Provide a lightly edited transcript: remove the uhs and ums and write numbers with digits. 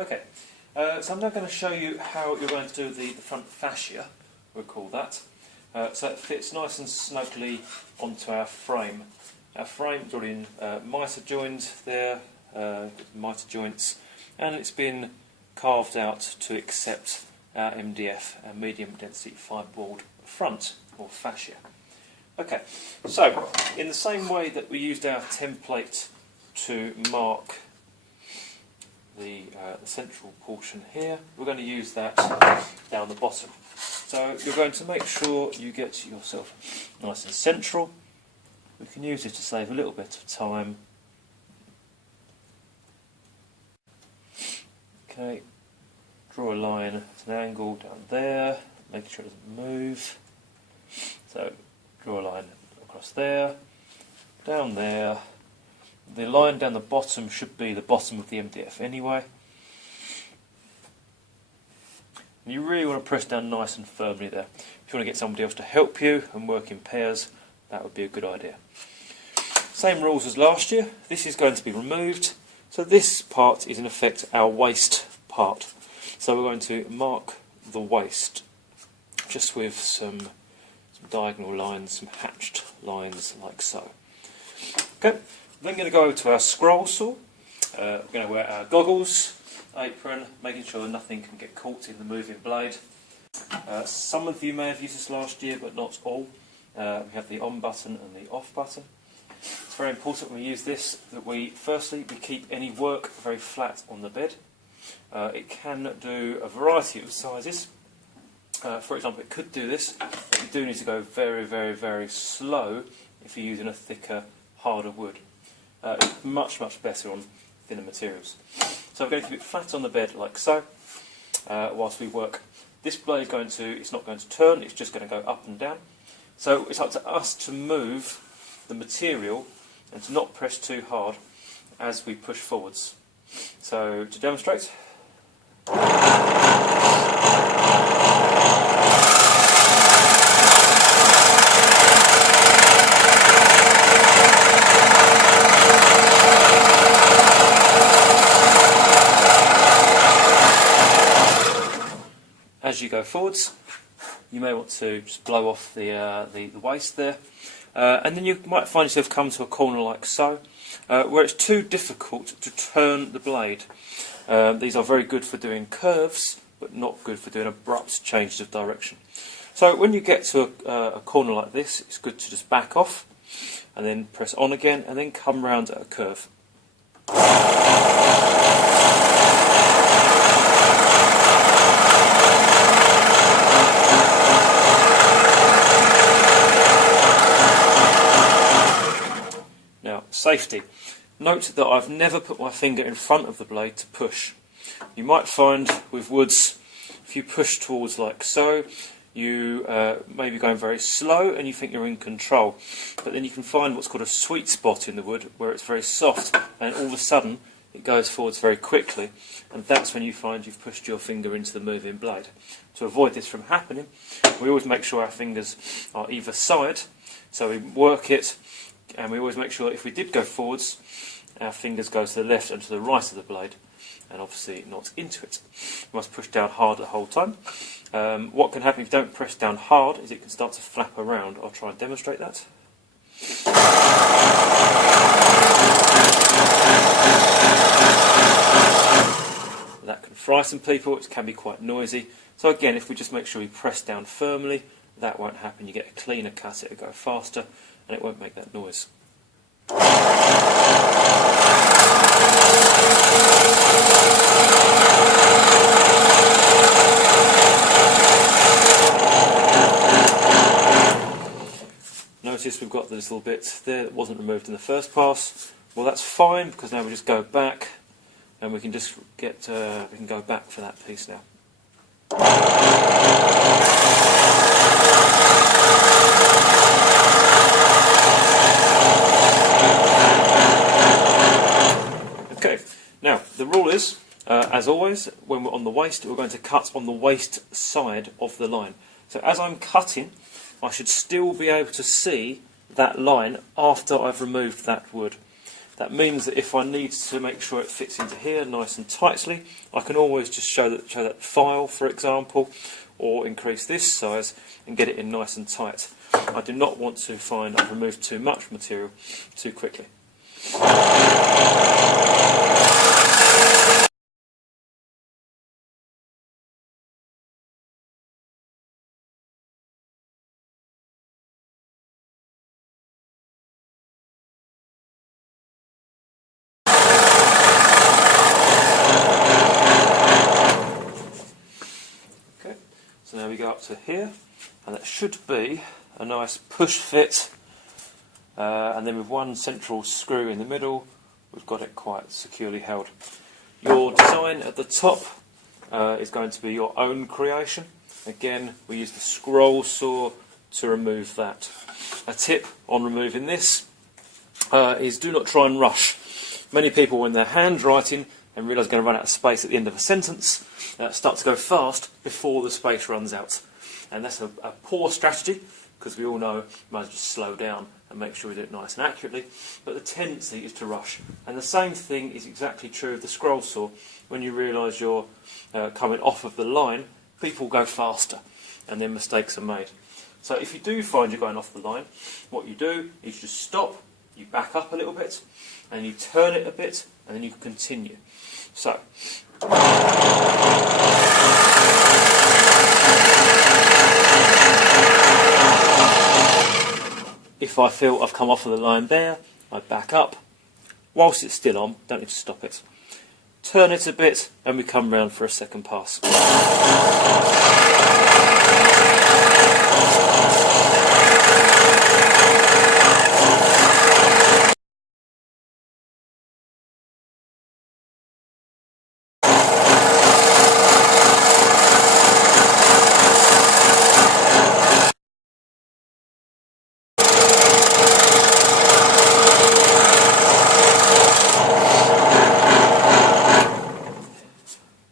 Okay, so I'm now going to show you how you're going to do the front fascia, we'll call that. So it fits nice and snugly onto our frame. Our frame's already in mitre joined there, mitre joints, and it's been carved out to accept our MDF, our medium density fibreboard front, or fascia. Okay, so in the same way that we used our template to mark the central portion here, we're going to use that down the bottom. So you're going to make sure you get yourself nice and central. We can use it to save a little bit of time. Okay, draw a line at an angle down there, making sure it doesn't move. So draw a line across there, down there. The line down the bottom should be the bottom of the MDF anyway. And you really want to press down nice and firmly there. If you want to get somebody else to help you and work in pairs, that would be a good idea. Same rules as last year. This is going to be removed. So this part is in effect our waist part. So we're going to mark the waist just with some diagonal lines, some hatched lines like so. Okay, then going to go over to our scroll saw. We're going to wear our goggles, apron, making sure nothing can get caught in the moving blade. Some of you may have used this last year, but not all. We have the on button and the off button. It's very important when we use this that firstly we keep any work very flat on the bed. It can do a variety of sizes. For example, it could do this, but you do need to go very, very, very slow if you're using a thicker, harder wood. It's much, much better on thinner materials. So we're going to keep it flat on the bed like so, whilst we work. This blade it's not going to turn, it's just going to go up and down. So it's up to us to move the material and to not press too hard as we push forwards. So to demonstrate. As you go forwards, you may want to just blow off the waist there, and then you might find yourself come to a corner like so, where it's too difficult to turn the blade. These are very good for doing curves, but not good for doing abrupt changes of direction. So when you get to a corner like this, it's good to just back off, and then press on again, and then come round at a curve. Safety. Note that I've never put my finger in front of the blade to push. You might find with woods, if you push towards like so, you may be going very slow and you think you're in control. But then you can find what's called a sweet spot in the wood where it's very soft and all of a sudden it goes forwards very quickly, and that's when you find you've pushed your finger into the moving blade. To avoid this from happening, we always make sure our fingers are either side, so we work it. And we always make sure that if we did go forwards, our fingers go to the left and to the right of the blade, and obviously not into it. You must push down hard the whole time. What can happen if you don't press down hard is it can start to flap around. I'll try and demonstrate that. That can frighten people, it can be quite noisy. So again, if we just make sure we press down firmly, that won't happen. You get a cleaner cut, it'll go faster, and it won't make that noise. Notice we've got the little bit there that wasn't removed in the first pass. Well, that's fine, because now we just go back, and we can just get we can go back for that piece now. Okay, now the rule is, as always, when we're on the waist, we're going to cut on the waist side of the line. So as I'm cutting, I should still be able to see that line after I've removed that wood. That means that if I need to make sure it fits into here nice and tightly, I can always just show that file, for example, or increase this size and get it in nice and tight. I do not want to find I've removed too much material too quickly. Okay, so now we go up to here, and that should be a nice push fit, and then with one central screw in the middle, we've got it quite securely held. Your design at the top is going to be your own creation. Again, we use the scroll saw to remove that. A tip on removing this is do not try and rush. Many people, when they're handwriting and realise they're going to run out of space at the end of a sentence, start to go fast before the space runs out. And that's a poor strategy, because we all know you might just slow down and make sure we do it nice and accurately. But the tendency is to rush. And the same thing is exactly true of the scroll saw. When you realise you're coming off of the line, people go faster, and then mistakes are made. So if you do find you're going off the line, what you do is you just stop, you back up a little bit, and you turn it a bit, and then you continue. So if I feel I've come off of the line there, I back up. Whilst it's still on, don't need to stop it. Turn it a bit, and we come round for a second pass.